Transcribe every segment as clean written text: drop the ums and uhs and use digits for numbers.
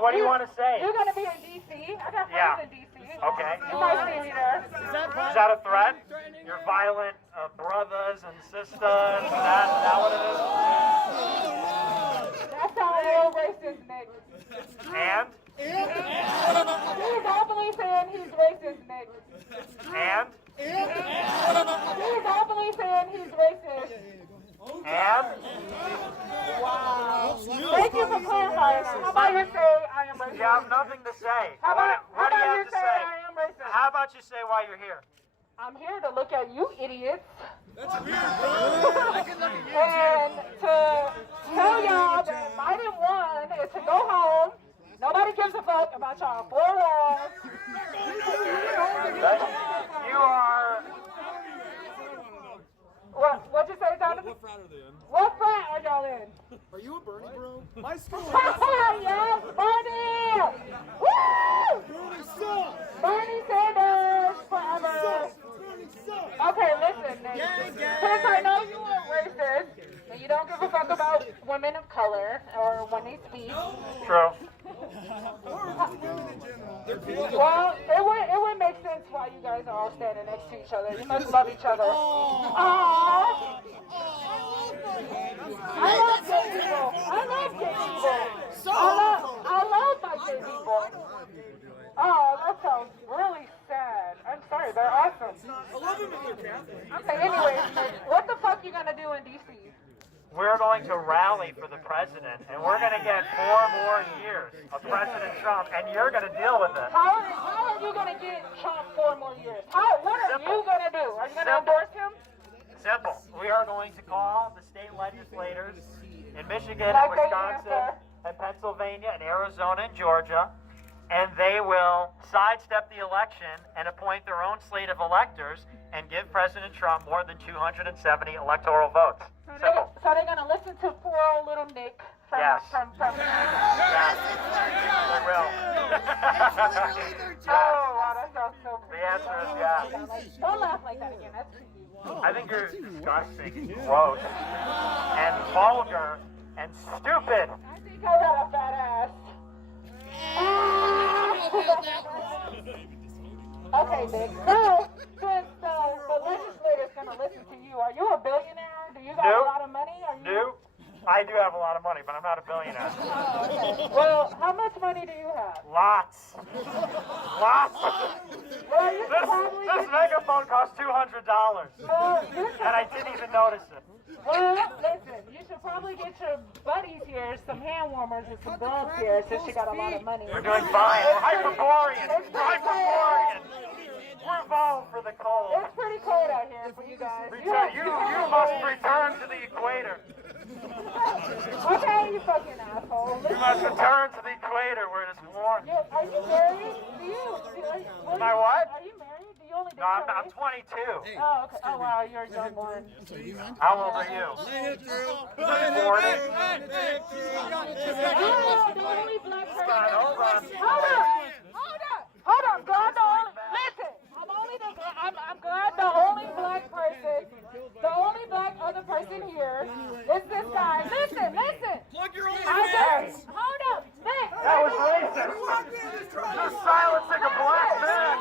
what do you want to say? You're going to be in D.C.? I got friends in D.C. Okay. You might see me there. Is that a threat? Your violent brothers and sisters? Is that what it is? That sounds real racist, Nick. And? He's openly saying he's racist, Nick. And? He's openly saying he's racist. And? Wow. Thank you for clarifying that. How about you say I am racist? You have nothing to say. How about What do you have you to say say? I am racist? How about you say why you're here? I'm here to look at you idiots. That's weird, bro. I can look at you And to tell y'all that Biden won is to go home. Nobody gives a fuck about y'all four walls. You are... What'd you say, Jonathan? What frat are they in? What frat are y'all in? Are you a Bernie, bro? My school is Yes, Bernie! Woo! Bernie sucks! Bernie Sanders forever! Bernie sucks! Okay, listen, Nick. Since I know you are racist and you don't give a fuck about women of color or when they speak. True. Well, it would make sense why you guys are all standing next to each other. You must love each other. Aww. I love gay people. I love gay people. I love my gay people. Oh, that sounds really sad. I'm sorry, they're awesome. I love him if they're Catholic. Okay, anyways, what the fuck you gonna do in D.C.? We're going to rally for the president, and we're going to get 4 more years of President Trump, and you're going to deal with it. How are you gonna get Trump 4 more years? What are you gonna do? Are you gonna endorse him? Simple. We are going to call the state legislators in Michigan, Like and they Wisconsin, answer. and Pennsylvania, and Arizona, and Georgia, and they will sidestep the election and appoint their own slate of electors and give President Trump more than 270 electoral votes. Simple. So they're gonna listen to poor old little Nick from Yes. from Yes. They will. Oh wow, that sounds so The answer is yes. Don't laugh like that again. That's creepy. I think you're disgusting, gross, and vulgar, and stupid. I think I got a fat ass. Okay, Nick. So, since the legislator's gonna listen to you, are you a billionaire? Do you got a Nope. lot of money? Are you? Nope. I do have a lot of money, but I'm not a billionaire. Oh, okay. Well, how much money do you have? Lots. Lots. Well, you should probably This megaphone cost $200, you and I didn't even notice it. Well, listen, you should probably get your buddies here some hand warmers and some gloves here since you got a lot of money. We're doing fine. We're Hyperborean. Hyperborean. We're evolved for the cold. It's pretty cold out here for you guys. You must return to the equator. Okay, you fucking asshole. You must return to the equator where it is warm. Are you married? Am I what? Are you married? Do you only date No, I'm your race? 22. Oh, okay. Oh, wow, you're a young one. How old are you? 40. Oh, the only black person. Hold on. Hold on. God, the only. Listen, I'm glad the only black person, the only black other person here is this guy. Listen. Plug your own Hold up, Nick. That was racist. You're silencing a black man.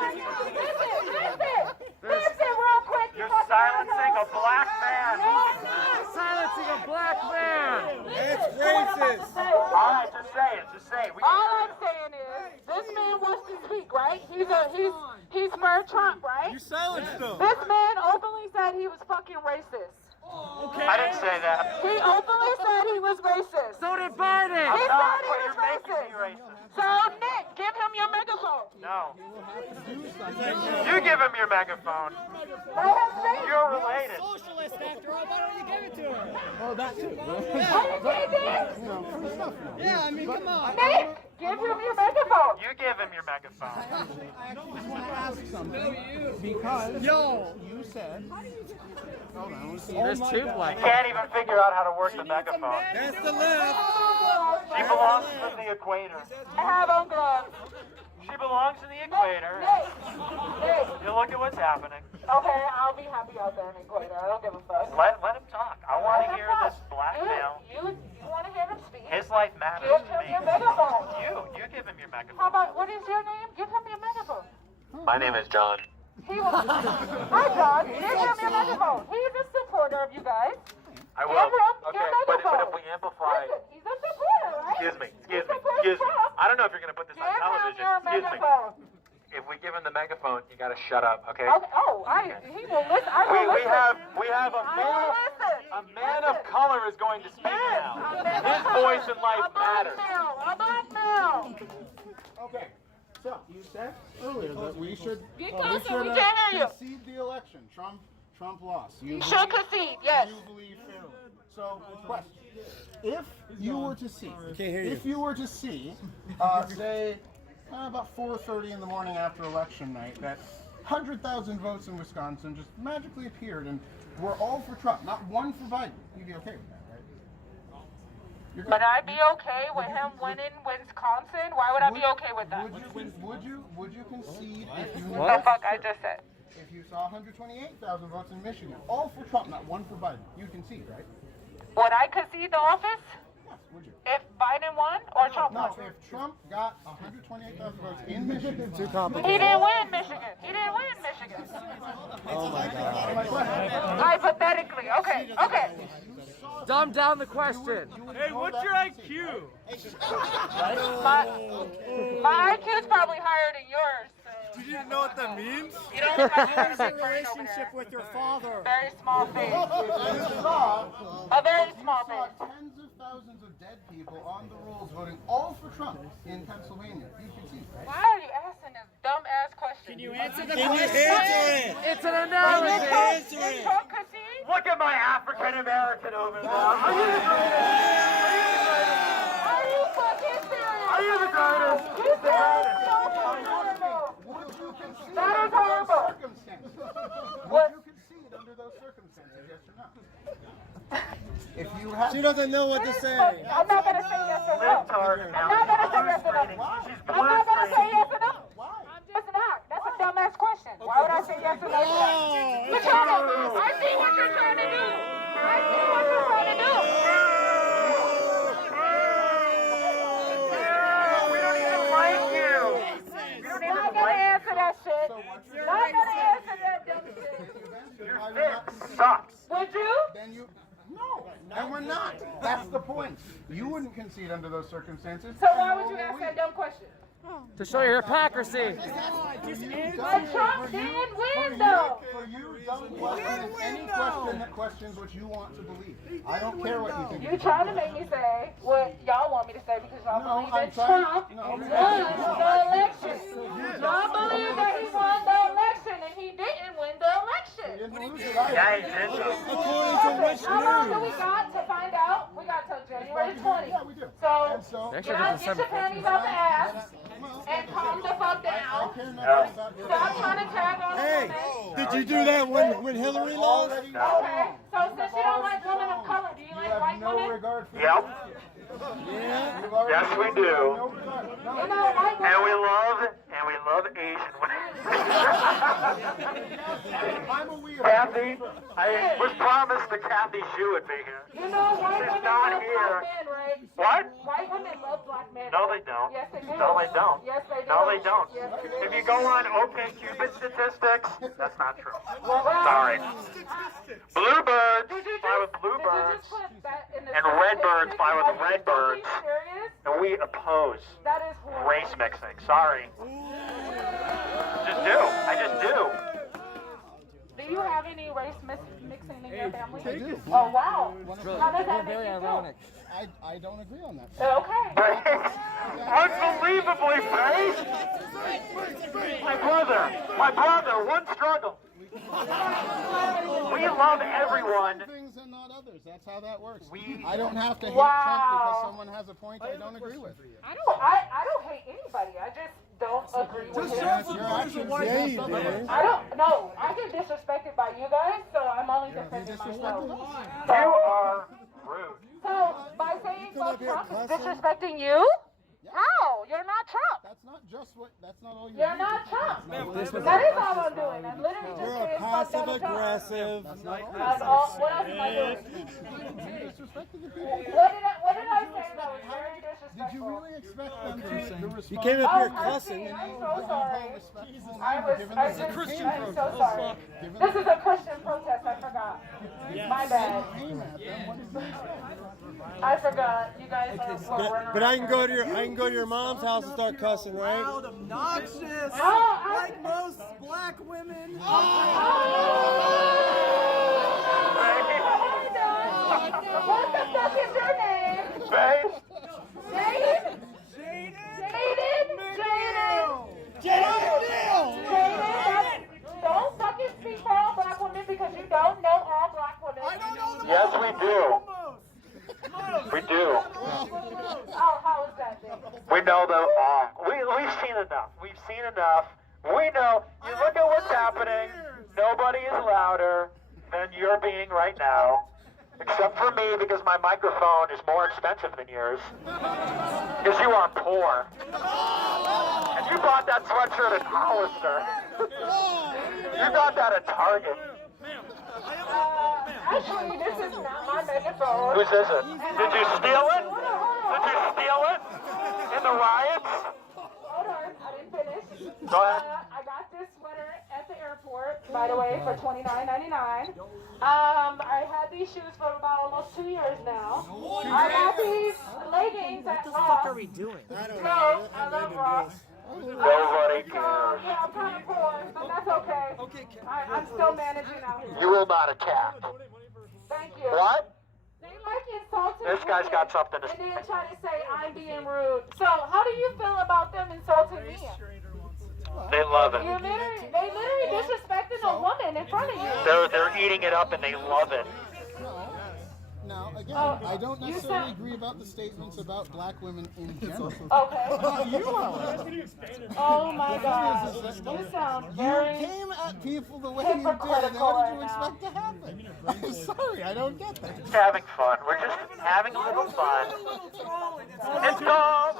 Listen, real quick. You're silencing a black man. No, I'm not. Silencing a black man. It's racist. All right, just say it. Just say it. All I'm saying is, this man wants to speak, right? He's for Trump, right? You silenced them. This man openly said he was fucking racist. I didn't say that. He openly said he was racist. So did Biden. He No, said he but was you're making me racist. racist. So, Nick, give him your megaphone. No. You give him your megaphone. Let him speak. You're related. Socialist after all, why don't you give it to her? Oh, that too. Are you kidding? Yeah, I mean, come on. Nick, give him your megaphone. You give him your megaphone. I just want to ask something because you said. Hold on, let's see. There's two black. She can't even figure out how to work the megaphone. That's the left. She belongs to the equator. I have on gloves. She belongs to the equator. Nick. You look at what's happening. Okay, I'll be happy out there in the equator. I don't give a fuck. Let him talk. I want to hear this black You male. want to hear him speak? His life matters Give to him me. your megaphone. You My name is John. He was. Hi, John. Give him your microphone. He's a supporter of you guys. I will. Give him Okay, your but microphone. if we amplify... Listen, he's a supporter, right? Excuse me. He supports Trump. I don't know if you're going to put this Give on him television. your megaphone. If we give him the megaphone, you got to shut up, okay? Okay. Oh, he will listen. I will We listen. have a I will man... listen. A man of color is going to speak Yes, now. a man of His color. voice in life A black matters. male. A black male. Okay. So you said earlier that we should closer, we can't hear you. concede the election. Trump lost. You should concede, yes. You believe fairly. So, question: if you were to see, say about 4:30 in the morning after election night, that 100,000 votes in Wisconsin just magically appeared and we're all for Trump, not one for Biden, you'd be okay with that, right? But I'd be okay with him winning Wisconsin. Why would I be okay with that? Would you concede if you The fuck I just said. if you saw 128,000 votes in Michigan, all for Trump, not one for Biden? You'd concede, right? Would I concede the office Yes, would you? if Biden won or Trump won? No, if Trump got 128,000 votes in Michigan, He didn't win Michigan. He didn't win Michigan. Oh my God. Hypothetically. Okay. Dumb down the question. Hey, what's your IQ? My IQ's probably higher than yours. Do you know what that means? You don't look like How's your relationship with your father? very small face. you saw A very small face. tens of thousands of dead people on the rolls voting all for Trump in Pennsylvania. You concede, right? Why are you asking this dumb ass question? Can you answer the Can you question? answer it? It's an analogy. Did Trump concede? Look at my African American over there. Are you fucking serious? Are you the greatest? You sound so horrible. Would you concede That is under those horrible. circumstances? What? Would you concede under those circumstances, yes or no? If you had... She doesn't know what to say. I'm not gonna say yes or no. Libtard. I'm not gonna say yes or no. She's I'm not gonna say yes or no. Why? It's not. That's a dumbass question. Why would I say yes or no? You're trying to, I see what you're trying to do. I see what you're trying to do. We don't even like you. We don't Not even gonna like answer that shit. So what's your... Not gonna answer that dumb shit. you. It sucks. Would you? Then you... No, and we're not. That's the point. You wouldn't concede under those circumstances. So why would you ask that dumb question? To show your hypocrisy. But Trump didn't win though. For you, dumb question is any question that questions what you want to believe. I don't care what you think. You trying to make me say what y'all want me to say because y'all No, believe I'm that trying- Trump no. won the election. Y'all believe that he won the election and he didn't win the election. You didn't lose it either. Yeah, he did. According to which How long do news? we got to find out? We got till January 20th. Yeah, we do. So, And so, Next y'all year get is your December. panties out the ass and calm the fuck I down. care nothing about your... Stop trying to tag on Hey, women. did you do that when Hillary lost? Okay, so since you don't like women of color, do you You like have white no women? regard for... Yep. Yeah. You've already- Yes, we do. No regard. You No. know, white And women. we love Asian women. I'm a weird. Kathy, I was promised that Kathy Xu would be here. You know, white She's women not love here. black men, right? What? White women love black men. No, they don't. Yes, they do. No, they don't. Yes, they do. No, they don't. Yes, they do. If you go on OkCupid statistics, that's not true. Well, Sorry. Bluebirds Did you fly with just bluebirds, put that in the and redbirds statistics? fly with Are you redbirds. fucking serious? and we oppose That is horrible. race mixing. Sorry. Just do. I just do. Do you have any race mixing in your family? I do. Oh, wow. Really, How does that make very you ironic. I don't agree on that. feel? Okay. Unbelievably brave. My brother, one struggle. We love everyone. Some things and not others. That's how that works. We- I don't have to hate Wow. Trump because someone has a point I don't agree with. I don't hate anybody. I just don't agree with it. Your actions Yeah, you did. I don't know. I get disrespected by you guys, so I'm only defending myself. You are rude. So by saying fuck Trump is disrespecting you? How? You're not Trump. That's not just what. That's not all You're not Trump. That is all I'm doing. I'm literally just You're saying a fuck passive Donald Trump. aggressive. That's all. What else am I doing? You disrespected the people. What did I say that was very disrespectful? disrespectful. Did you really expect them to respond? You came up here cussing. I'm so sorry. I'm so Oh, sorry. This is a Christian protest, I forgot. My bad. I forgot. You guys are But I can go to your mom's house and start cussing, right? Loud, obnoxious, Oh, like most black women. What the fuck is your name? Jaden? Don't fucking speak for all black women because you don't know all black women. I don't know the Yes, we do. We do. Oh, how is that then? We know them all. We've seen enough. We've seen enough. We know. You look at what's happening. Nobody is louder than you're being right now. Except for me, because my microphone is more expensive than yours. Because you are poor. And you bought that sweatshirt at Hollister. You got that at Target. Actually, this is not my megaphone. Whose is it? Did you steal it? Did you steal it? In the riots? Hold on, I didn't finish. Go ahead. I got this sweater at the airport, by the way, for $29.99. I had these shoes for about almost 2 years now. I got these leggings at Ross. What the fuck are we doing? No, I love Ross. Nobody cares. Yeah, I'm kind of poor, but that's okay. I'm still managing out here. You will not attack. Thank you. What? They like insulting This guy's got women, something to and then try to say I'm being rude. So how do you feel about them insulting me? They love it. They literally disrespecting a woman in front of you. They're eating it up and they love it. Now, again, Oh, I don't you necessarily sound- agree about the statements about black women in general. Okay. You are. Oh my God. You sound You very. came at people the way you did, and hypocritical what did you right now. expect to happen? I'm sorry, I don't get that. Just having fun. We're just having a little fun. It's called.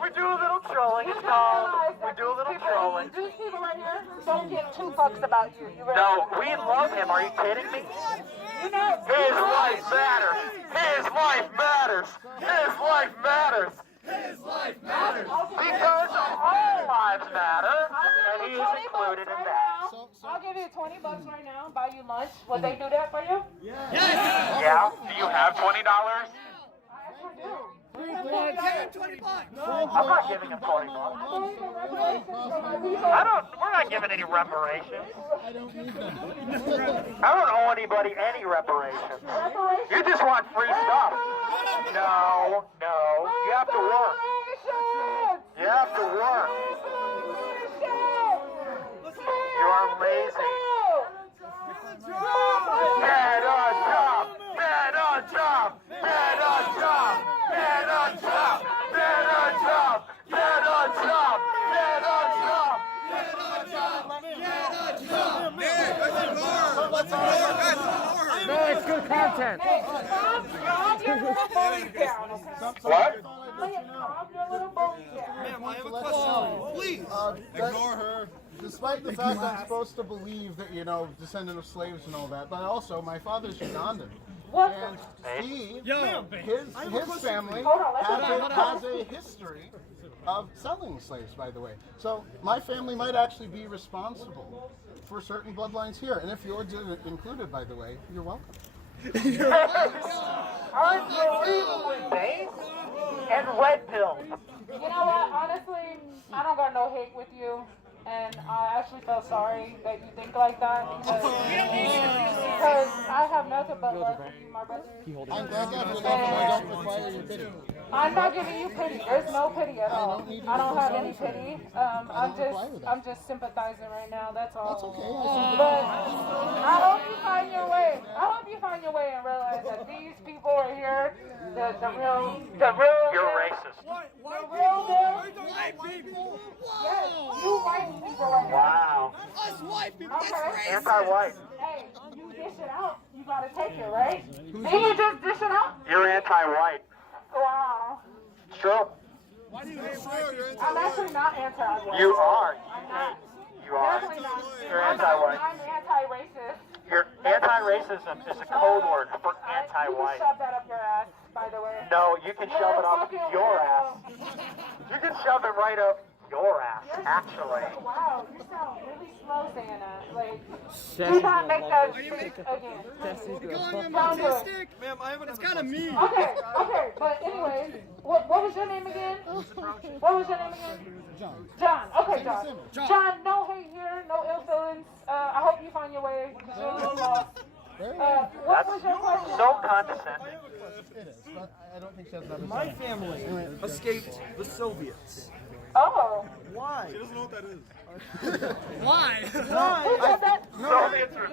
We do a little trolling. It's called. We do a little trolling. These people right here don't give two fucks about you. You ready? No, we love him. Are you kidding me? You know. His life matters. His life matters. His life matters. His life matters. Because all lives matter, and he is included in that. I'll give you $20 right now. Buy you lunch. Would they do that for you? Yeah? Do you have $20? I actually do. $20. I'm not giving him $20. We're not giving any reparations. I don't need that. I don't owe anybody any reparations. You just want free stuff. No. You have to work. You have to work. You are lazy. Get a job. Get a job. Get a job. Get a job. Get a job. Get a job. Get a job. No, it's good content. Hey, calm your little bullies down, okay? What? Calm your little bullies down. Ma'am, I have a question. Please. Ignore her. Despite the fact I'm supposed to believe that, descendant of slaves and all that, but also my father's Ugandan. What? And he, Yo, his family Hold on, let's has a history of selling slaves, by the way. So my family might actually be responsible for certain bloodlines here. And if yours isn't included, by the way, you're welcome. Unbelievably base and red pill. You know what? Honestly, I don't got no hate with you. And I actually feel sorry that you think like that because I have nothing but love for you, my brother. I'm glad that for that, but I don't require your pity. I'm not giving you pity. There's no pity at all. I don't have any pity. I'm just sympathizing right now. That's all. That's okay. But I hope you find your way. I hope you find your way and realize that these people are here. The real. You're racist. White people. Yes, you white people are here. Wow. Us white people. Okay. Anti-white. Hey, you dish it out. You gotta take it, right? Didn't you just dish it out? You're anti-white. Wow. It's true. I'm actually not anti-white. You are. I'm not. You are. Definitely not. You're anti-white. I'm anti-racist. Your anti-racism is a code word for You can anti-white. shove that up your ass. by the way. No, you can shove it up fucking your ass. weirdo. You can shove it right up your ass, You're- actually. Wow, you sound really slow saying that. Like, do not make that shit again. Don't do it. Ma'am, it's kind of me. Okay, but anyways, what was your name again? What was your name again? John. Okay, John. John, no hate here, no ill feelings. I hope you find your way because you're a little lost. What was your question? So condescending. It is, but I don't think she has another My son. family escaped the Soviets. Oh. Why? She doesn't know what that is. Why? Who said that? Soviets are...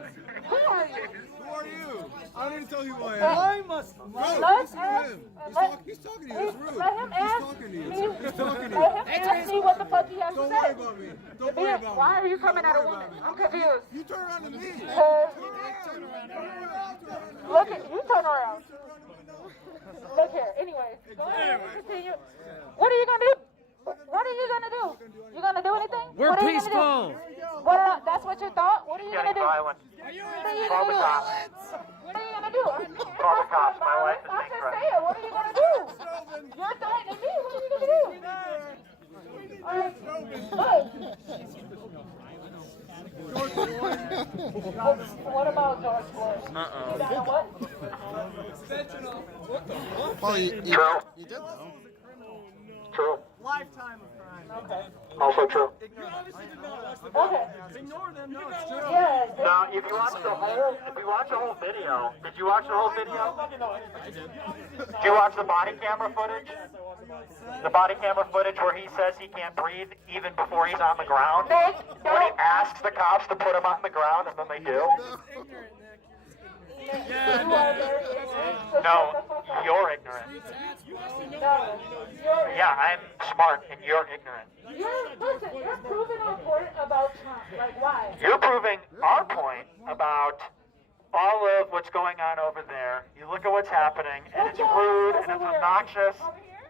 Who are you? Who are you? I don't even tell you who I am. Why must Let's ask. He's talking to you. It's rude. Let him ask talking to you. me. He's talking to you. Let him ask me what the fuck he has to Don't say. worry about me. Don't worry about me. Why are you coming at a woman? I'm confused. You turn around to me. Look at you. Turn around. Look here. Anyways, go ahead and continue. What are you gonna do? What are you gonna do? You gonna do anything? We're What are you peaceful. gonna do? That's what you thought? What are you gonna Getting do? violent. What are you Call gonna the do? cops. What are you gonna do? Call the cops. My wife is I'm being just threatened. saying. What are you gonna do? You're threatening me. What are you gonna do? All right. Look. What about George Floyd? You know what? Well, you True. did though. True. lifetime of crime? Okay. Also true. You obviously did not. Okay. Ignore them. No, it's true. Yes. Now, if you watch the whole video, did you watch the whole video? Did you watch the body camera footage? The body camera footage where he says he can't breathe even before he's on the ground? When he asks the cops to put him on the ground and then they do? You are very ignorant. So No, shut the fuck up. you're ignorant. No, you're Yeah, I'm smart and you're ignorant. You're proving our point about Trump. Like, why? You're proving our point about all of what's going on over there. You look at what's happening, and it's rude, and it's obnoxious,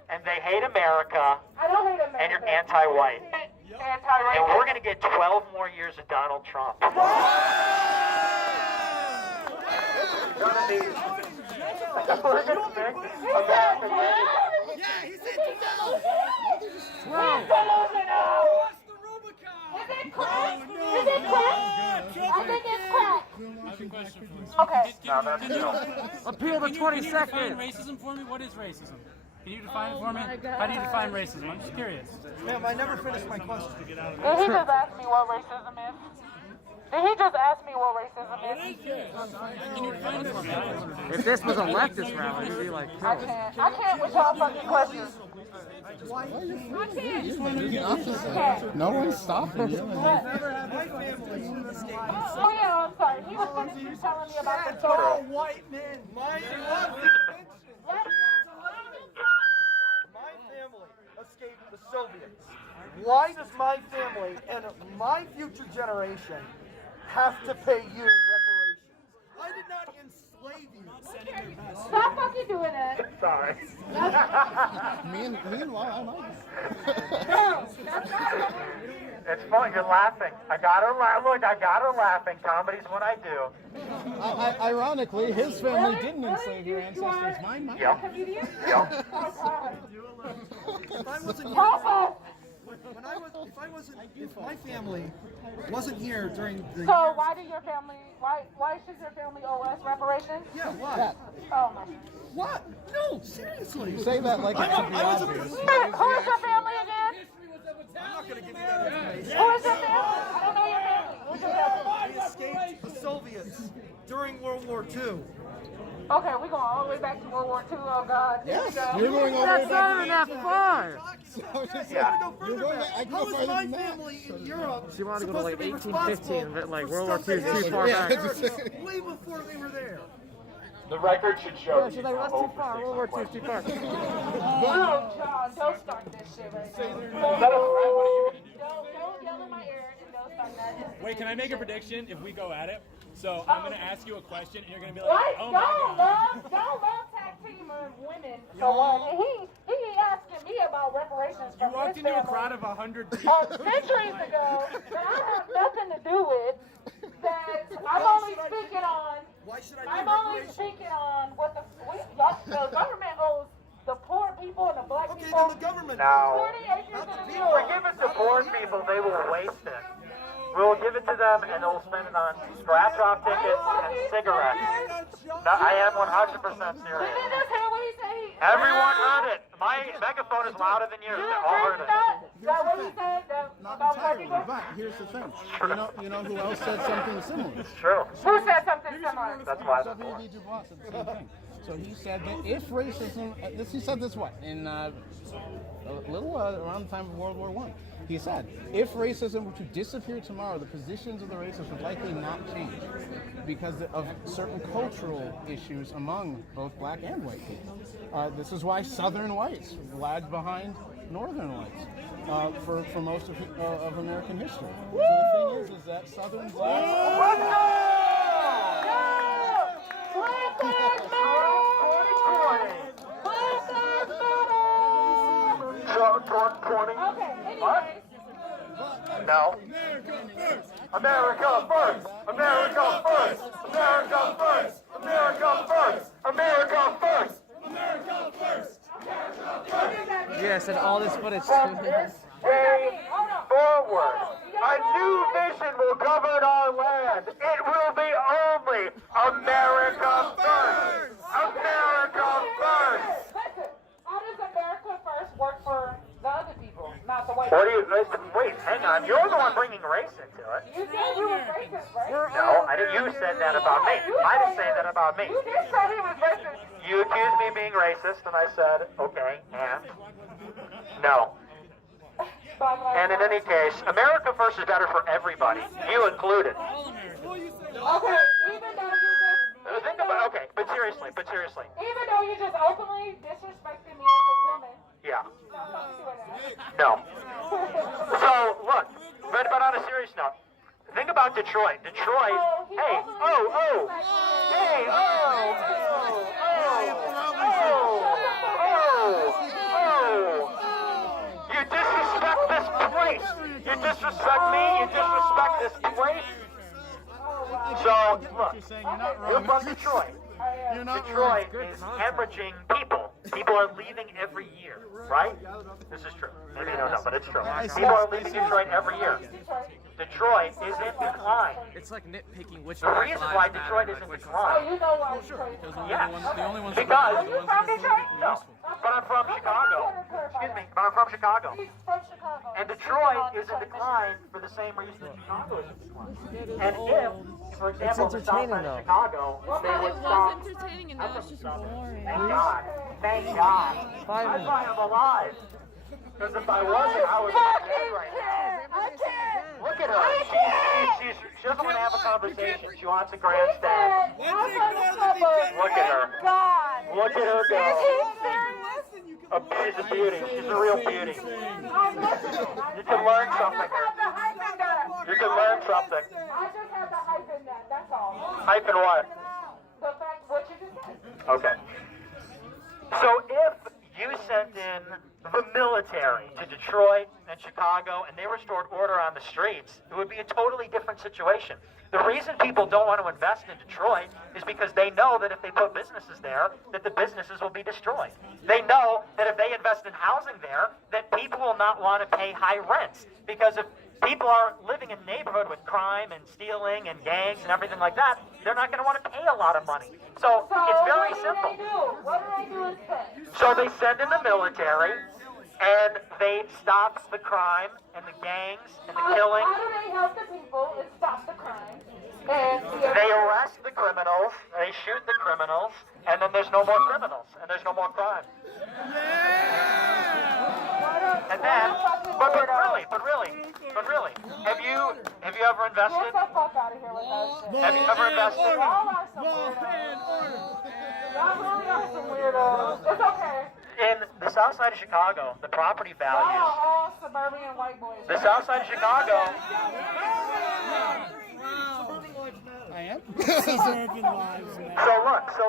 and they hate America, I don't hate America. and you're anti-white. Anti-racist. And we're going to get 12 more years of Donald Trump. We're going to be... We're going to make America... Yeah, he said Is it crack? Is it crack? I think it's crack. I have a question for you. Okay. No, that's Can you, no. Appeal to can you 20 define seconds. racism for me? What is racism? Can you define it for me? How do you define racism? I'm just curious. Ma'am, I never finished my question. Did he just ask me what racism is? Did he just ask me what racism is? Can you define it for me? If this was a leftist rally, it'd be like, I can't with y'all fucking questions. No one's stopping you. Oh yeah, I'm sorry. He was finished telling me about the story. All white men. My family escaped the Soviets. Why does my family and my future generation have to pay you reparations? I did not enslave you. Stop fucking doing that. Sorry. Meanwhile, I'm on. No, that's not. It's fun. You're laughing. I got her look, I got her laughing. Comedy's what I do. Ironically, his family didn't Really? enslave your ancestors. Mine might. Yep. Comedian? Yep. Oh, God. If I wasn't here, Papa! if my family wasn't here during the So why do your family, why should your family owe us reparations? yeah, why? Oh my. What? No, seriously. You say that like it should be obvious. Who is your family again? I'm not gonna give you that information. Who is your family? I don't know your family. Who's your family? We escaped the Soviets during World War II. Okay, we're going all the way back to World War II. Oh God. Here we go. You're going over that's not enough far. Yeah. Go further back. I can How go is farther my than that. family in Europe She wanted to go to supposed like be 1815, but like World War II is too far Yeah, back. way before they were there? The record should show She's like, that's too far. World War II is too far. Oh, John, don't start this shit right now. Don't yell in my ear and don't start that. Wait, can I make a prediction if we go at it? So I'm gonna ask you a question and you're gonna be like, What? oh my god. Don't love tag team women for one. And he asking me about reparations You from walked his into a family. crowd of 100 people. Centuries ago that I have nothing to do with, that I'm only speaking on Why should I be I'm only reparations? speaking on what the government owes the poor people and the black Okay, people. then the government. No. 40 acres in a We field. give it to poor people, they will waste it. We'll give it to them and they'll spend it on scratch-off tickets and cigarettes. No, I am 100% Did serious. you just hear what he said? Everyone heard it. My megaphone is louder than yours. You They all heard heard it. that? Is that what he said? Not About black entirely, people? but here's the thing. You know who else said something similar? True. Who said something similar? That's why it's W.E.B. important. Du Bois said the same thing. So he said that if racism, he said this what? In a little around the time of World War I. He said, if racism were to disappear tomorrow, the positions of the racists would likely not change because of certain cultural issues among both black and white people. This is why Southern whites lagged behind Northern whites for most of American history. So the thing is that Southern blacks... Okay, anyways. No. America first! America first! America first! America first! America first! Yes, and all this footage. From this day forward, a new vision will govern our land. It will be only America first! America first! Listen, how does America first work for the other people, not the white What do people? you, wait, hang on, you're the one bringing race into it. You said he was racist, right? No, I didn't, you said that about me. I didn't say that about me. You did say he was racist. You accused me of being racist, and I said, okay, and? No. And in any case, America first is better for everybody, you included. Okay, even though you just... Think about, okay, but seriously. Even though you just openly disrespected me as a woman. Yeah. Stop doing that. No. So, look, but on a serious note, think about Detroit. Detroit, hey, you disrespect this place. You disrespect me, you disrespect this place. So, look, you're from Detroit. Detroit is hemorrhaging people. People are leaving every year, right? This is true. Maybe you don't know, but it's true. People are leaving Detroit every year. Detroit is in decline. It's like nitpicking which The reason why Detroit is in Oh, decline, you know why Detroit is yes, the only ones because, Are you from Detroit? no, but I'm from Chicago. Excuse me, but I'm from Chicago. He's from Chicago. And Detroit is in decline for the same reason that Chicago is in decline. And if, for example, the south side of Chicago, they would stop. entertaining and now it's just boring. Thank God. Thank God. That's why I'm alive. Because if I wasn't, I would be dead right now. I can't. Look at her. She doesn't want to have a conversation. She wants a grandstand. Look at her. God. Look at her Is go. he serious? She's a beauty. She's a real beauty. I'm listening. You can learn I something. just have the hype in that. You can learn something. I just have the hype in that. That's all. Hyphen what? The fact what you just said. Okay. So if you sent in the military to Detroit and Chicago and they restored order on the streets, it would be a totally different situation. The reason people don't want to invest in Detroit is because they know that if they put businesses there, that the businesses will be destroyed. They know that if they invest in housing there, that people will not want to pay high rents. Because if people are living in a neighborhood with crime and stealing and gangs and everything like that, they're not going to want to pay a lot of money. So it's very simple. What do they do instead? So they send in the military, and they stop the crime and the gangs and the killing. How do they help the people and stop the crime? And They arrest the criminals, they shoot the criminals, and then there's no more criminals, and there's no more crime. And then, but really, have you ever Get invested? the fuck out of here with that shit. Have you ever invested? Y'all are some weirdos. Y'all really are some weirdos. It's okay. In the south side of Chicago, the property Y'all values. are all suburban white boys. The south side of Chicago. I am. So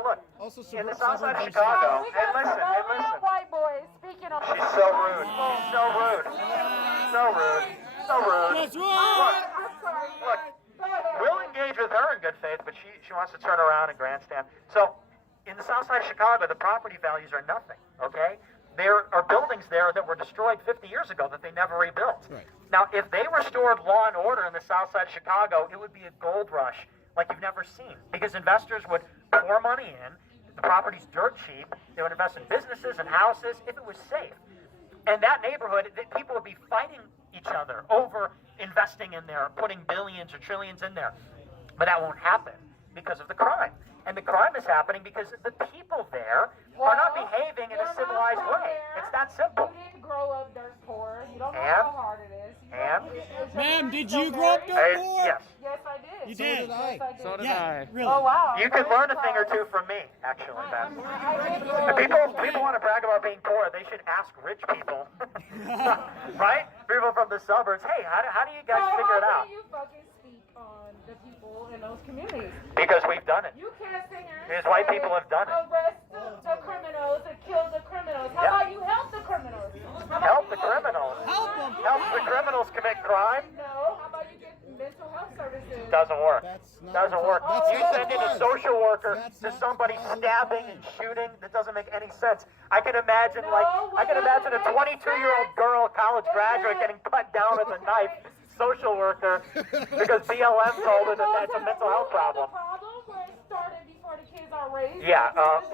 look. Also, In the south side of Chicago, We and got listen. suburban white boys speaking on. She's so rude. She's so rude. So rude. So rude. I'm sorry. Look, we'll engage with her and good faith, but she wants to turn around and grandstand. So in the south side of Chicago, the property values are nothing, okay? There are buildings there that were destroyed 50 years ago that they never rebuilt. Right. Now, if they restored law and order in the south side of Chicago, it would be a gold rush like you've never seen, because investors would pour money in, the property's dirt cheap, they would invest in businesses and houses if it was safe. And that neighborhood, people would be fighting each other over investing in there, putting billions or trillions in there. But that won't happen because of the crime. And the crime is happening because the people there are not behaving in a civilized way. It's that simple. You didn't grow up dirt poor. You don't know And? how hard it is. Ma'am, did you grow up dirt poor? Yes. Yes, I did. You So did. did I. Yes, I did. So did Yeah, I. really. Oh, wow. You can learn a thing or two from me, actually, Ben. I did grow If up. people want to brag about being poor, they should ask rich people, right? People from the suburbs. Hey, how do you guys figure it How out? can you fucking speak on the people in those communities? Because we've done it. You can't sit here and Because white say, people have done it. Arrest the criminals and kill the criminals. How Yeah. about you help the criminals? How about Help you the criminals. Help them. Help the criminals commit crime. No. How about you get mental health services? Doesn't work. That's not Doesn't work. that's You not send in a the social worker That's to not somebody the stabbing and shooting. That doesn't make any sense. I can imagine No, I can what imagine a doesn't make 22-year-old girl, college graduate, getting cut down with a knife. Social worker because BLM told her that that's a mental health problem. The problem where it started before the kids are raised. Yeah,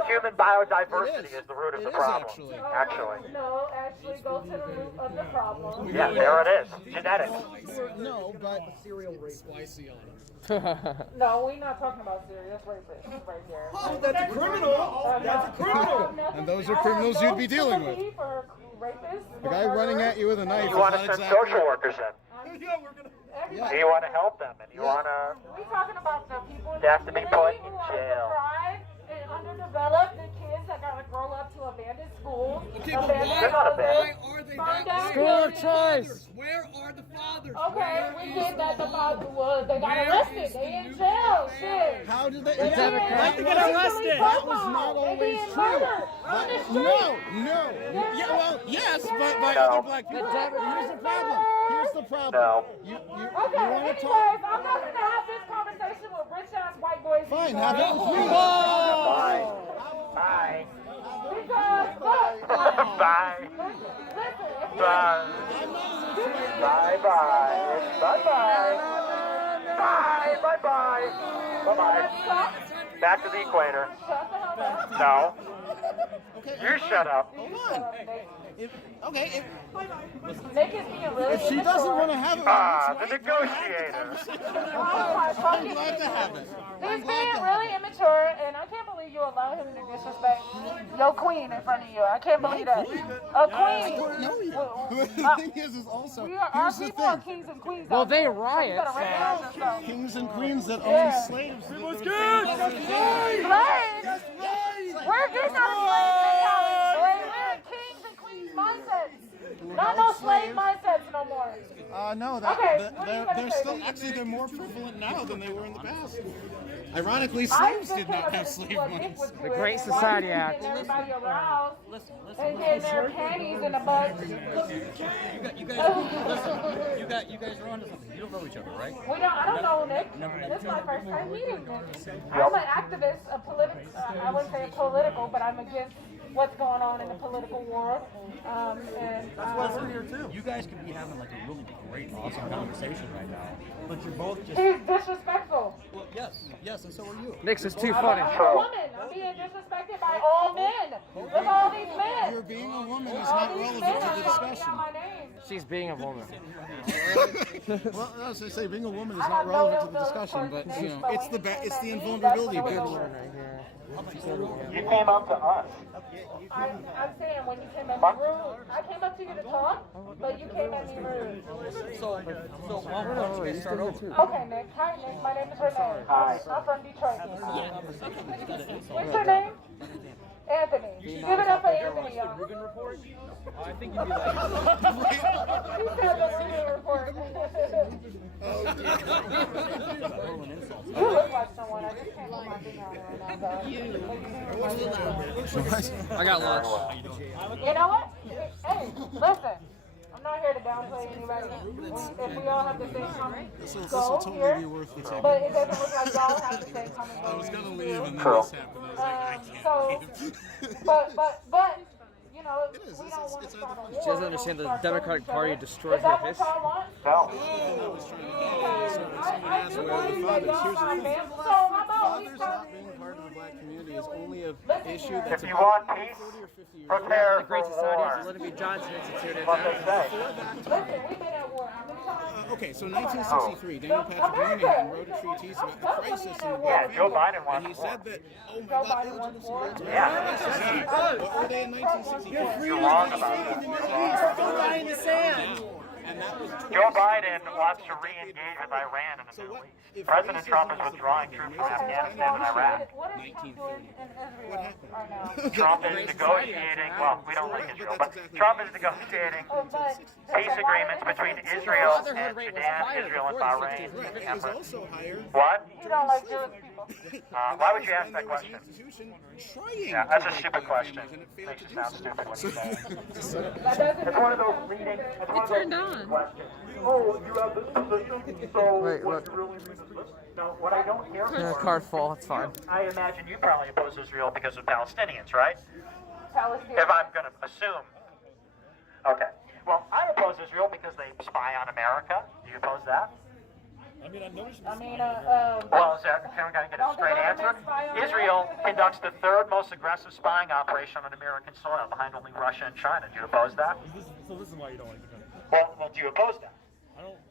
human biodiversity It is. is the root of It the is, problem. actually. No, actually go to the root of the problem. Yeah, there it is. Genetics. No, but No, we're not talking about serious rapists right here. Oh, that's a criminal. That's a criminal. And those are criminals you'd be dealing with. Rapists, the guy running at you with a knife You is want to not send exactly. social workers in. Yeah, we're gonna. Everybody. You want to help them, and you want to. We're talking about the people in They the have to be community put in who are jail. deprived and underdeveloped, the kids that gotta grow up to abandoned schools, Okay, but abandoned They're not houses, abandoned. why are they burned that down way? School of buildings. choice. Where are the fathers? Okay, we get that the father was, they got Where arrested, is they the in new jail, father? shit. How did they? They Yeah, being Why'd they get racially arrested? that was profiled. not They always being true. murdered on the street. No. Yeah, well, yes, but by No. other black people. Here's the problem. Here's the problem. No. You Okay, want to anyways, talk? I'm not gonna have this conversation with rich ass white boys. Fine, have it with me. Bye. Bye. Because, look, Bye. listen, if you Bye. Bye. Bye. Bye. Bye. Bye. Bye. Bye. Bye. Bye. Back to the equator. shut the hell up. No. Okay, You shut up. hold on. Okay, Nick is being really if she doesn't want to have it, Ah, with the me, so I- negotiator. Oh my I'm fucking glad to have it. He's being really immature, and I can't believe you allow him to disrespect your queen in front of you. I can't believe that. A queen. No, you. The Uh, thing is also, We are, our here's the people are thing. kings and queens. Well, out they there. riot, So you better recognize so- yourself. Kings and queens that Yeah. own slaves. What's good? Slaves? We're getting out of slave mentality. We're in kings and queens mindsets. Not no slave mindsets no more. No, Okay, what are you they're gonna say? still actually they're more prevalent now than they were in the past. Ironically, I slaves just did came not up have to see slave what minds. Nick was The doing Great and why Society he's Act. getting everybody aroused and getting their panties in a butt. You guys are onto something. You don't know each other, right? We don't. I don't know Nick. This is my first time meeting Nick. I'm an activist, a I wouldn't say political, but I'm against what's going on in the political world. And That's why we're here too. You guys could be having like a really great, awesome conversation right now, but you're both just. he's disrespectful. Well, yes, and so are you. Nick's is too I'm funny. a woman. I'm being disrespected by all men. Look at all these men. You're being a woman is All not these relevant men to the are shouting discussion. out my name. She's being a woman. Well, I was gonna say being a woman is I not have no relevant to ill the feelings discussion, towards but Nick, you know, but it's when the he came it's at the me, invulnerability that's when it bit. was over. You came up to us. I'm saying when you came at me rude, I came up to you to talk, but you came at me rude. So why don't you guys start over? Okay, Nick. Hi, Nick. My name is Renee. Hi. I'm from Detroit. What's your name? Anthony. Give it up for Anthony, y'all. I think you'd be like. He said the Reuben report. You look like someone. I just can't put my finger on it right now, though. I got lunch. You know what? Hey, listen. I'm I'm not here to downplay anybody. If we all have the same common This will goal totally here, be worth the ticket. but it doesn't look like y'all have the same common goal. I was gonna leave and then True. this happened. I was like, I can't So, leave. but, you know, It is. we It's- don't want to it's start a either- war. She doesn't understand the Democratic Party destroys Is that their what history. y'all want? No. I was trying to I ask do where are the believe that fathers? y'all Here's the are thing. man. So how about we Fathers start? not being part of the black community is only an Listen issue here. that's If you about want peace, 40 or 50 years prepare The Great for Society war. is Lyndon B. Johnson instituted. What they say. Listen, we've been at war how many times? Okay, so 1963, Daniel Patrick Moynihan wrote a treatise about the crisis in the Yeah, black Joe family. Biden wants And he war. said that, oh my Joe God, Biden wants war. Yeah. what were they in 1964? You're wrong about that. And that was Joe Biden wants to re-engage with Iran in the Middle East. President Trump is withdrawing troops from Afghanistan and Iraq. What is Trump doing in Israel right now? Trump is negotiating, well, we don't like Israel, but Trump is negotiating But peace agreements between Israel and Sudan, Israel and Bahrain. it was also higher. What? you don't like Jewish people. Why would you ask that question? Trying Yeah, that's to a break stupid black question. families, and it failed Makes to you do sound so. stupid when you say it. That doesn't It's one of those reading, it's one of turned those on. questions. Oh, you have this position, so Wait, what look. you really mean is this? No, what I don't care Yeah, for, card full. It's fine. I imagine you probably oppose Israel because of Palestinians, right? Palestine. If I'm going to assume. Okay. Well, I oppose Israel because they spy on America. Do you oppose that? I mean, Well, is that, can we get a straight answer? Israel conducts the third most aggressive spying operation on American soil, behind only Russia and China. Do you oppose that? So this is why you don't like the country. Well, do you oppose that?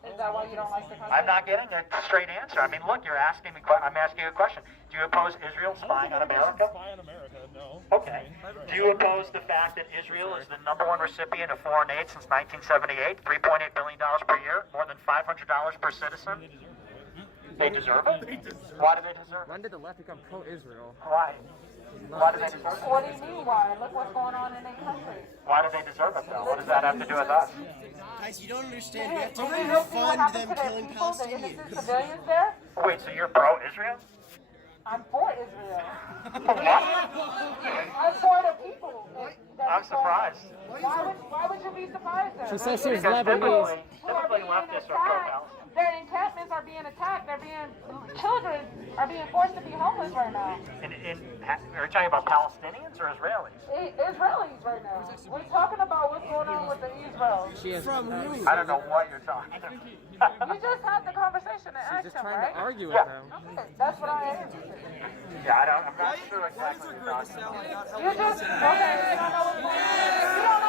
is that why you don't like the country? I'm not getting a straight answer. I mean, look, you're asking me. I'm asking you a question. Do you oppose Israel spying on America? Spy on America, no. Okay. Do you oppose the fact that Israel is the #1 recipient of foreign aid since 1978, $3.8 billion per year, more than $500 per citizen? They deserve it? Why do they deserve it? When did the left become pro-Israel? Why? Why do they deserve it? What do you mean why? Look what's going on in their country. Why do they deserve it, though? What does that have to do with us? Guys, you don't understand. You have Do to you see what fund happened them to their killing people, the innocent Palestinians. civilians there? Wait, so you're pro-Israel? I'm for Israel. What? I'm for the people. I'm surprised. Why would you be surprised then? She says she was Because Lebanese. typically leftists are pro-Palestinian. Their encampments are being attacked. Children are being forced to be homeless right now. Are you talking about Palestinians or Israelis? Israelis right now. We're talking about what's going on with the Israel. She is. I don't know what you're talking about. You just had the conversation and asked Just him, trying right? to argue with Yeah. them. Okay, that's what I answered. Yeah, I'm not sure exactly what you're talking about. You just, okay, you don't know what's going on. You don't